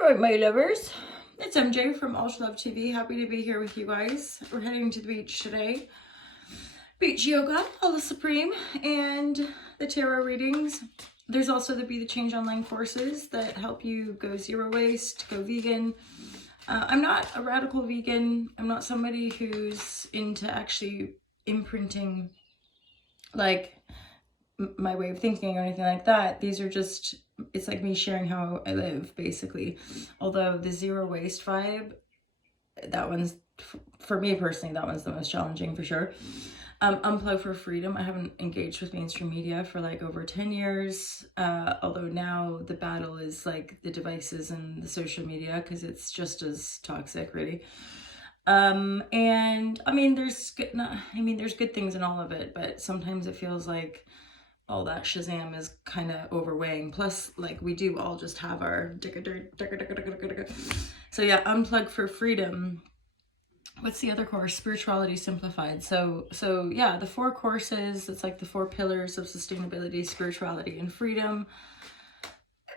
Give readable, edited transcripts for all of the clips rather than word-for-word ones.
Alright, my lovers, it's MJ from Ultra Love TV. Happy to be here with you guys. We're heading to the beach today. Beach yoga, Allah Supreme, and the tarot readings. There's also the Be the Change online courses that help you go zero waste, go vegan. I'm not a radical vegan. I'm not somebody who's into actually imprinting like my way of thinking or anything like that. These are just, it's like me sharing how I live, basically. Although the zero waste vibe, that one's, for me personally, that one's the most challenging for sure. Unplug for freedom. I haven't engaged with mainstream media for like over 10 years. Although now the battle is like the devices and the social media, because it's just as toxic, really. And I mean, there's good things in all of it, but sometimes it feels like all that Shazam is kind of overweighing. Plus, like, we do all just have our so yeah, unplug for freedom. What's the other course? Spirituality Simplified. So yeah, the 4 courses, it's like the 4 pillars of sustainability, spirituality, and freedom.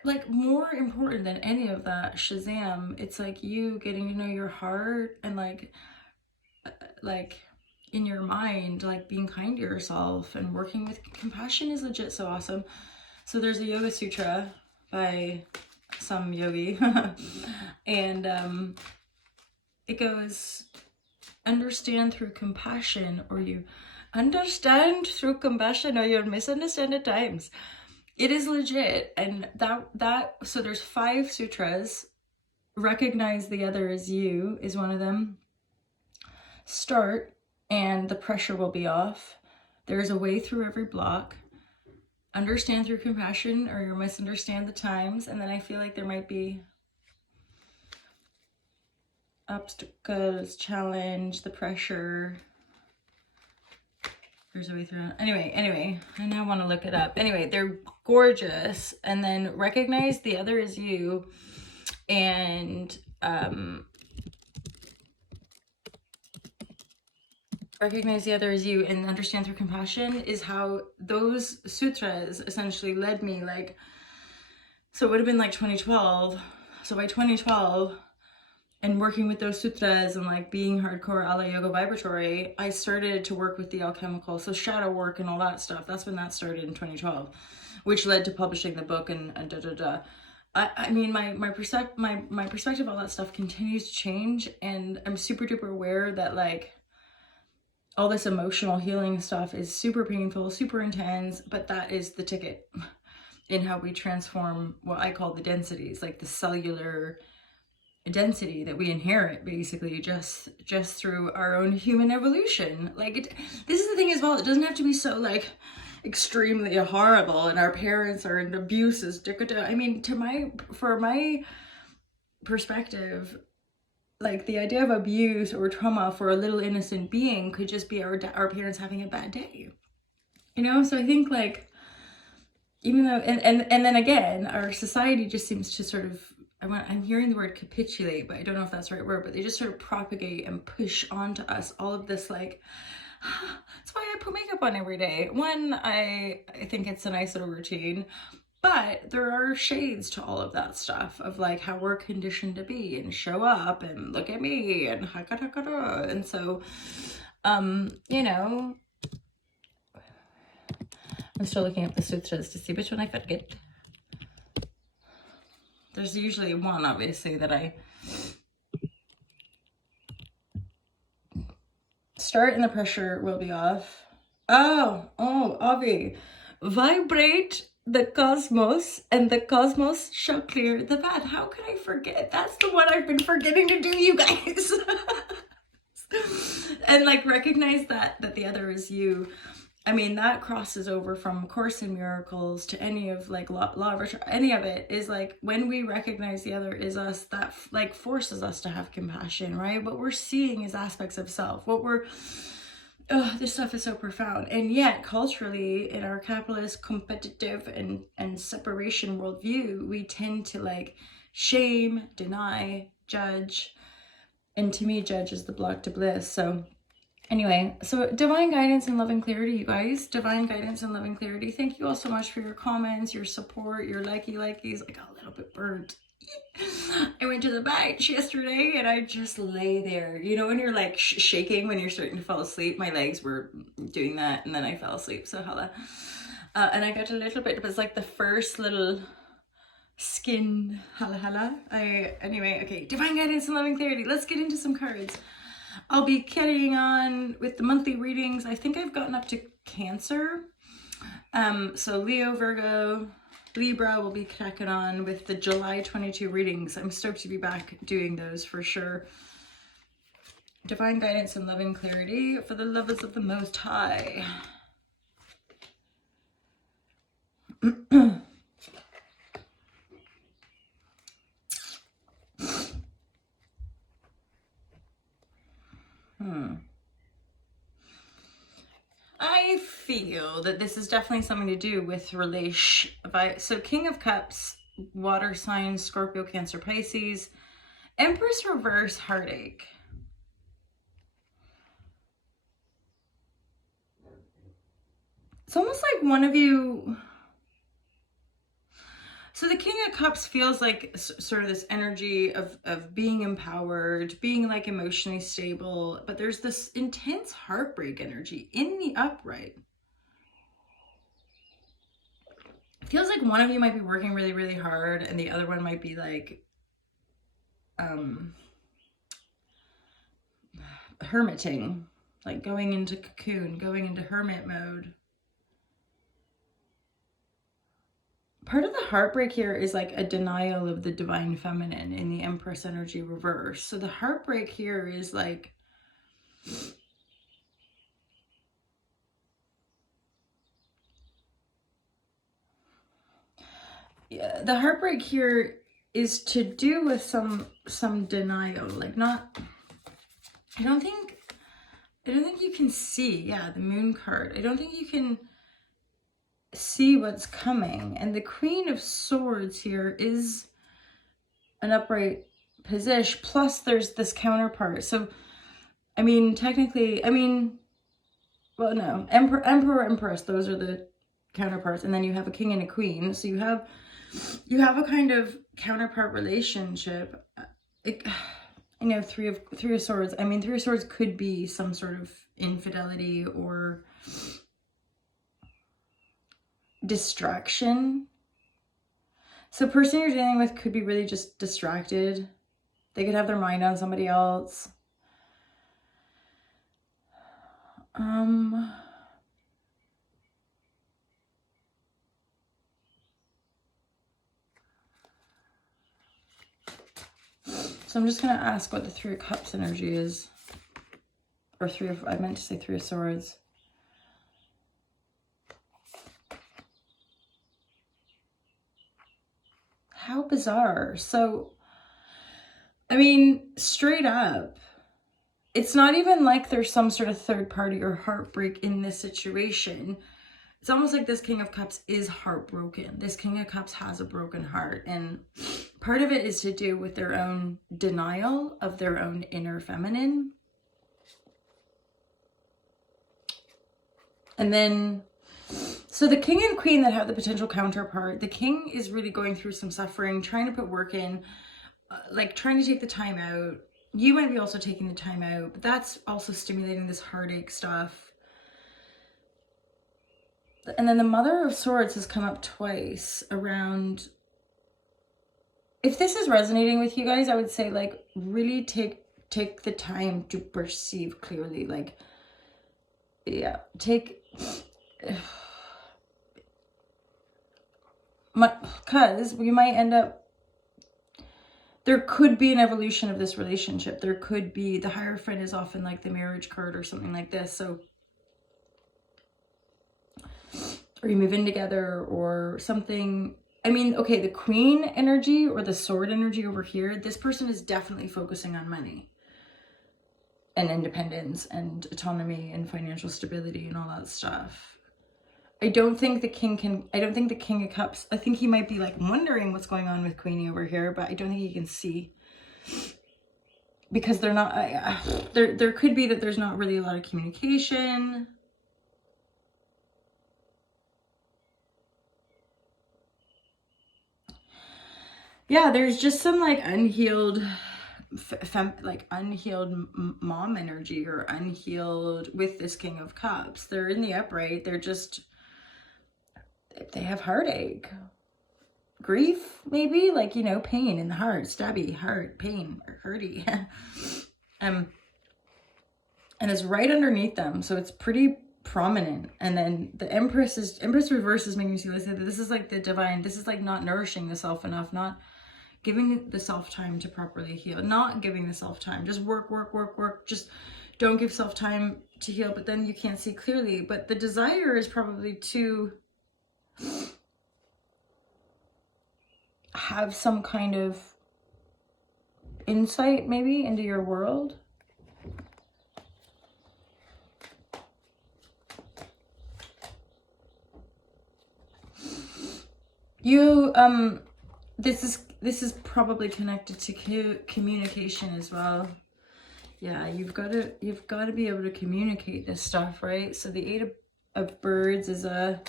Like, more important than any of that Shazam, it's like you getting to know your heart and like in your mind, like being kind to yourself and working with compassion is legit so awesome. So there's a Yoga Sutra by some yogi and it goes, understand through compassion or you understand through compassion or you'll misunderstand at times. It is legit. And so there's 5 sutras. Recognize the other as you is one of them. Start and the pressure will be off. There's a way through every block. Understand through compassion or you'll misunderstand the times. And then I feel like there might be obstacles, challenge, the pressure. There's a way through. Anyway, I now want to look it up. Anyway, they're gorgeous. And then recognize the other as you. And recognize the other as you and understand through compassion is how those sutras essentially led me. Like, so it would have been like 2012. So by 2012 and working with those sutras and like being hardcore ala yoga vibratory, I started to work with the alchemical, so shadow work and all that stuff. That's when that started in 2012, which led to publishing the book and I mean, my perspective on all that stuff continues to change, and I'm super duper aware that like all this emotional healing stuff is super painful, super intense, but that is the ticket in how we transform what I call the densities, like the cellular density that we inherit basically just through our own human evolution. Like, this is the thing as well, it doesn't have to be so like extremely horrible and our parents are in abuses. I mean, for my perspective, like the idea of abuse or trauma for a little innocent being could just be our parents having a bad day, you know? So I think like, even though, and then again, our society just seems to sort of, I'm hearing the word capitulate, but I don't know if that's the right word, but they just sort of propagate and push onto us all of this like, that's why I put makeup on every day. One, I think it's a nice little routine. But there are shades to all of that stuff of like how we're conditioned to be and show up and look at me and hakata. And so, you know, I'm still looking up the sutras to see which one I forget. There's usually one, obviously, that I start and the pressure will be off. Oh, Avi, vibrate the cosmos and the cosmos shall clear the path. How could I forget? That's the one I've been forgetting to do, you guys. And like recognize that the other is you. I mean, that crosses over from Course in Miracles to any of like law of any of it is like when we recognize the other is us, that like forces us to have compassion, right? What we're seeing is aspects of self. This stuff is so profound. And yet culturally in our capitalist, competitive and separation worldview, we tend to like shame, deny, judge. And to me, judge is the block to bliss. So anyway, so divine guidance and love and clarity, you guys. Divine guidance and love and clarity. Thank you all so much for your comments, your support, your likey-likeys. I got a little bit burnt. I went to the beach yesterday and I just lay there. You know, when you're like shaking when you're starting to fall asleep, my legs were doing that and then I fell asleep. So holla. And I got a little bit, it was like the first little skin holla. Anyway, okay, divine guidance and loving clarity. Let's get into some cards. I'll be carrying on with the monthly readings. I think I've gotten up to Cancer. So Leo, Virgo, Libra will be cracking on with the July 22 readings. I'm stoked to be back doing those for sure. Divine guidance and loving clarity for the lovers of the Most High. I feel that this is definitely something to do with relation. So King of Cups, water signs, Scorpio, Cancer, Pisces. Empress reverse, heartache. It's almost like one of you... So the King of Cups feels like sort of this energy of being empowered, being like emotionally stable, but there's this intense heartbreak energy in the upright. It feels like one of you might be working really, really hard and the other one might be like hermiting, like going into cocoon, going into hermit mode. Part of the heartbreak here is like a denial of the divine feminine in the Empress energy reverse. So the heartbreak here is like, yeah, the heartbreak here is to do with some denial, like not, I don't think you can see, yeah, the Moon card. I don't think you can see what's coming. And the Queen of Swords here is an upright position, plus there's this counterpart. So I mean, technically, I mean, well, no, Emperor, Empress, those are the counterparts, and then you have a king and a queen. So you have a kind of counterpart relationship. You know, three of swords. I mean, three of swords could be some sort of infidelity or distraction. So the person you're dealing with could be really just distracted. They could have their mind on somebody else. So I'm just going to ask what the Three of Cups energy is. Or I meant to say Three of Swords. How bizarre. So, I mean, straight up, it's not even like there's some sort of third party or heartbreak in this situation. It's almost like this King of Cups is heartbroken. This King of Cups has a broken heart. And part of it is to do with their own denial of their own inner feminine. And then, so the King and Queen that have the potential counterpart, the King is really going through some suffering, trying to put work in, like trying to take the time out. You might be also taking the time out, but that's also stimulating this heartache stuff. And then the Mother of Swords has come up twice around. If this is resonating with you guys, I would say like really take the time to perceive clearly. Like, yeah, because we might end up, there could be an evolution of this relationship. There could be, the Hierophant is often like the marriage card or something like this. So, or you move in together or something. I mean, okay, the Queen energy or the Sword energy over here, this person is definitely focusing on money and independence and autonomy and financial stability and all that stuff. I don't think the King of Cups, I think he might be like wondering what's going on with Queenie over here, but I don't think he can see. Because they're not, there could be that there's not really a lot of communication. yeah, there's just some like unhealed unhealed mom energy, or unhealed with this King of Cups. They're in the upright. They have heartache, grief, maybe, like, you know, pain in the heart, stabby heart, pain, or hurty. And it's right underneath them, so it's pretty prominent. And then the Empress reverse is making me see that this is like the divine. This is like not nourishing the self enough, not giving the self time to properly heal, not giving the self time, just work, just don't give self time to heal. But then you can't see clearly. But the desire is probably to have some kind of insight maybe into your world. You this is probably connected to communication as well. Yeah, you've got to be able to communicate this stuff, right? So the Eight of Birds is a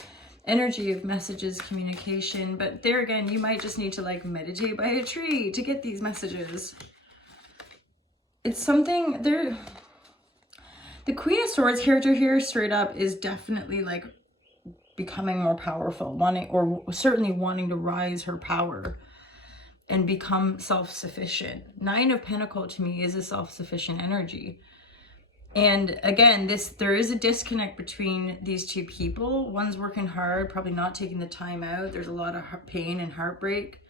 energy of messages, communication, but there again, you might just need to like meditate by a tree to get these messages. It's something there. The Queen of Swords character here straight up is definitely like becoming more powerful, certainly wanting to rise her power and become self-sufficient. Nine of Pentacles to me is a self-sufficient energy. And again, there is a disconnect between these two people. One's working hard, probably not taking the time out. There's a lot of pain and heartbreak.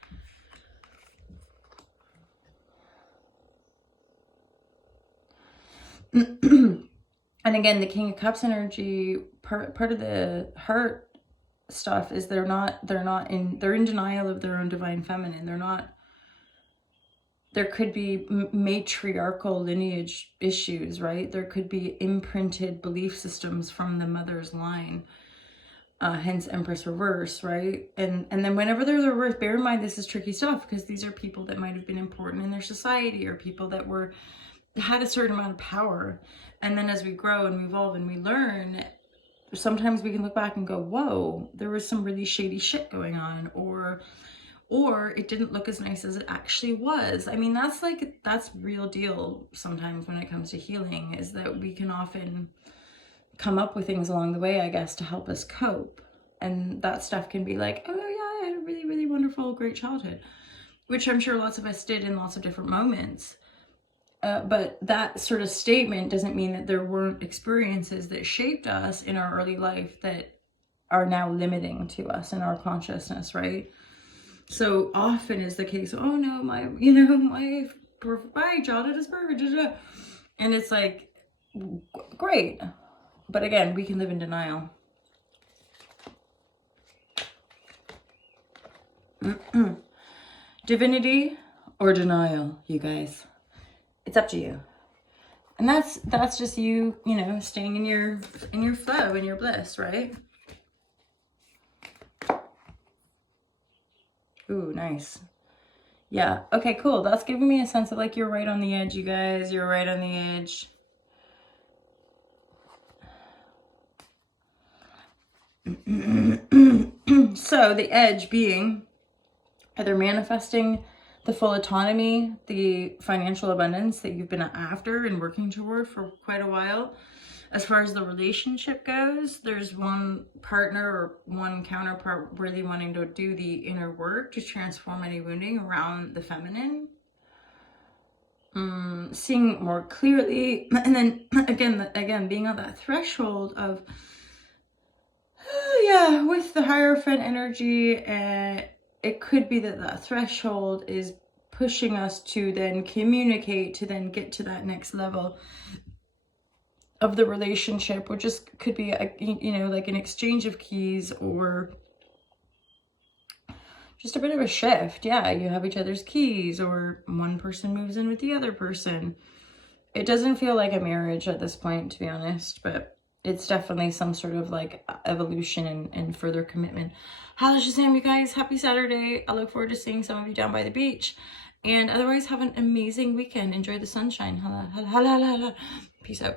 And again, the King of Cups energy, part of the heart stuff is they're in denial of their own divine feminine. There could be matriarchal lineage issues, right? There could be imprinted belief systems from the mother's line, hence Empress reverse, right? And then whenever there's a reverse, bear in mind this is tricky stuff, because these are people that might have been important in their society, or people that had a certain amount of power. And then as we grow and we evolve and we learn, sometimes we can look back and go, whoa, there was some really shady shit going on, or it didn't look as nice as it actually was. I mean, that's real deal sometimes when it comes to healing, is that we can often come up with things along the way, I guess, to help us cope. And that stuff can be like, oh yeah, I had a really, really wonderful, great childhood, which I'm sure lots of us did in lots of different moments. But that sort of statement doesn't mean that there weren't experiences that shaped us in our early life that are now limiting to us in our consciousness, right? So often is the case, oh no, my childhood is perfect. And it's like, great. But again, we can live in denial. Divinity or denial, you guys. It's up to you. And that's just you, staying in your flow, in your bliss, right? Ooh, nice. Yeah, okay, cool. That's giving me a sense of like, you're right on the edge, you guys. You're right on the edge. So the edge being either manifesting the full autonomy, the financial abundance that you've been after and working toward for quite a while. As far as the relationship goes, there's one partner or one counterpart really wanting to do the inner work to transform any wounding around the feminine. Seeing more clearly, and then again, being on that threshold of, with the Hierophant energy, it could be that threshold is pushing us to then communicate, to then get to that next level of the relationship, which just could be, like an exchange of keys, or just a bit of a shift. Yeah, you have each other's keys, or one person moves in with the other person. It doesn't feel like a marriage at this point, to be honest, but it's definitely some sort of like evolution and further commitment. Hello, Shazam, you guys. Happy Saturday. I look forward to seeing some of you down by the beach. And otherwise, have an amazing weekend. Enjoy the sunshine. Peace out.